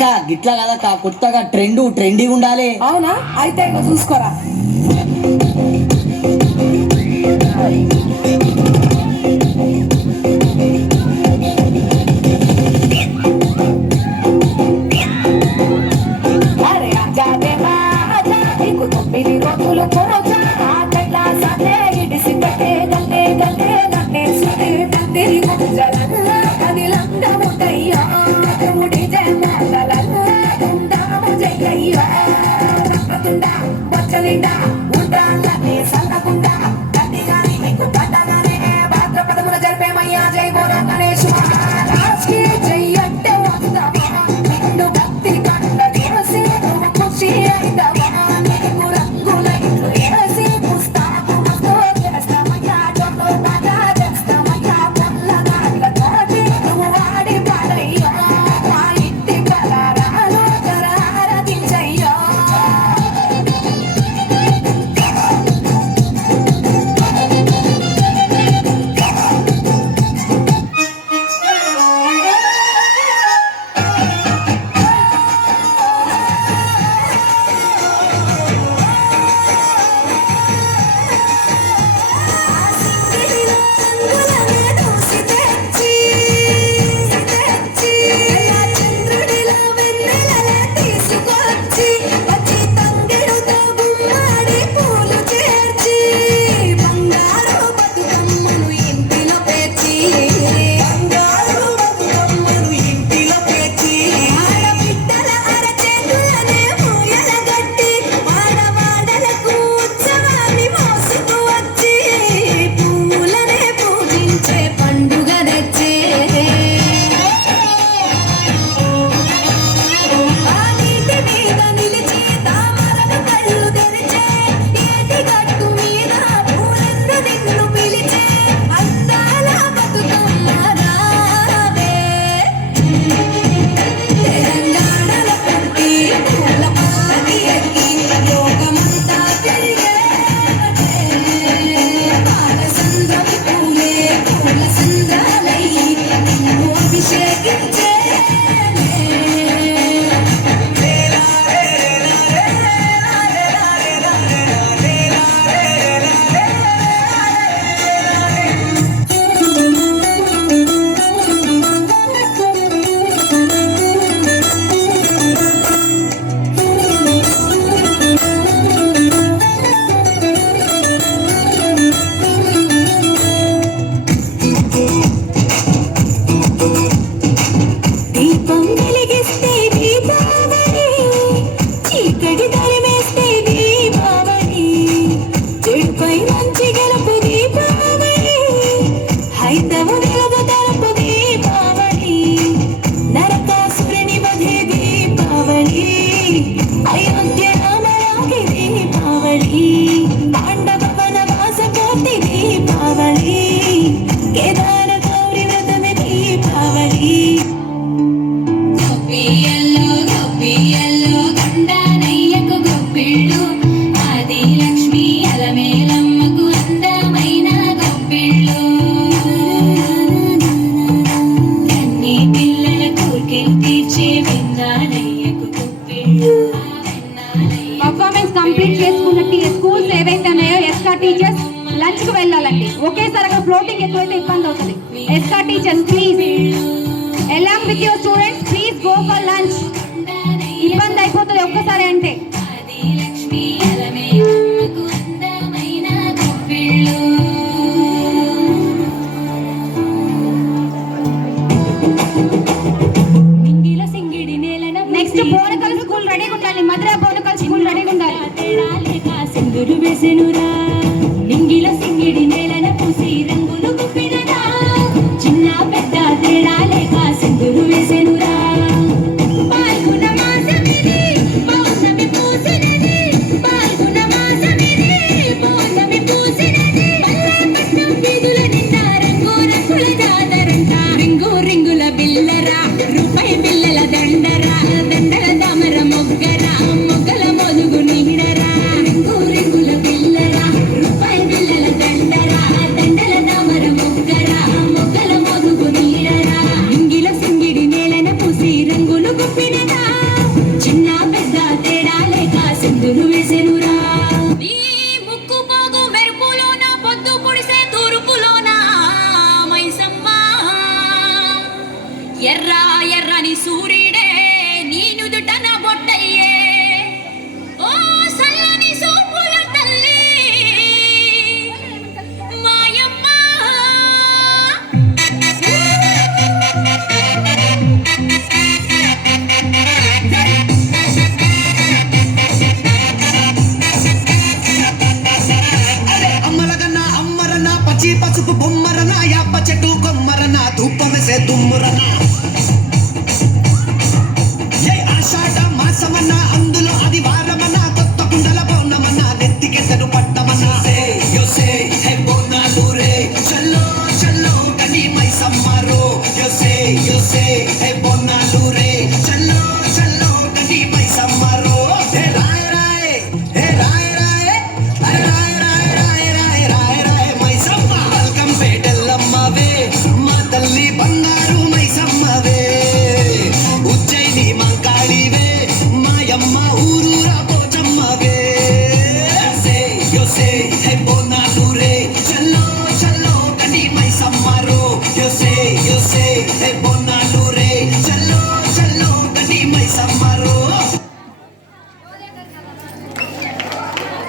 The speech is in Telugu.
అక్క గిట్లా కదక్క, కొత్తగా ట్రెండీ ఉండాలి. అవునా? అయితే ఇంకా చూసుకోరా. అరే ఆజా దేవా ఆజా, నీకు 9 రోజులు పోజా, ఆటలా సాటే ఇడిసి కట్టే గంటే గంటే గంటే సుదే తందిరి గుంజలల్ల కదిలంద ముట్టయ్యా, ముడి జమాలల్ల ఉందాము జయ్యయ్యా, రక్తతుండా వచ్చలిండా ఉండాలనే సల్లగుండా గట్టిగాని మీకు గడ్డగానే భాద్రపదమున జరిపేమయ్యా జై బోలో గణేశ. రాజకీయ జై అంటే వస్తావా, నిండు భక్తి కళ్ళ దేవసి నువ్వు ఖుషి అయితవా, నీకు రంగుల ఇల్లు వేసి పుస్తాకు మస్తు చేస్తామయ్యా, జొల్లు బాగా చేస్తామయ్యా, పొల్ల గాళ్ళతోటి నువ్వు వాడి పాడయ్యా, మా ఇంటి పలారాలు కరారదించయ్యా. పర్ఫార్మెన్స్ కంప్లీట్ చేసుకున్న స్కూల్స్ ఏవైతే ఉన్నాయో ఎస్కా టీచర్స్ లంచ్ కు వెళ్ళాలండి. ఒకేసారి అక్కడ ఫ్లోటింగ్ ఎక్కువైతే ఇబ్బంది అవుతుంది. ఎస్కా teachers please along with your students please go for lunch. ఇబ్బంది అయిపోతుంది ఒక్కసారి అంటే. నెక్స్ట్ బోనకల్ స్కూల్ రెడీగా ఉండాలి. మధుర బోనకల్ స్కూల్ రెడీగా ఉండాలి. సింధురు వేసెనురా నింగిల సింగిడి నేలన పూసి రంగులు గుప్పినదా, చిన్న పెద్ద తేడా లేక సింధురు వేసెనురా. పాల్గొన మాసమిది పౌర్ణమి పూసినది, పాల్గొన మాసమిది పౌర్ణమి పూసినది, పల్లెపట్నం వీధుల నిండా రంగు రంగుల జాతరంట, రింగు రింగుల బిల్లరా రూపాయి బిల్లల దండరా, దండల దామర మొగ్గరా మొగ్గల మొదుగు నీడరా, రింగు రింగుల బిల్లరా ఎసరు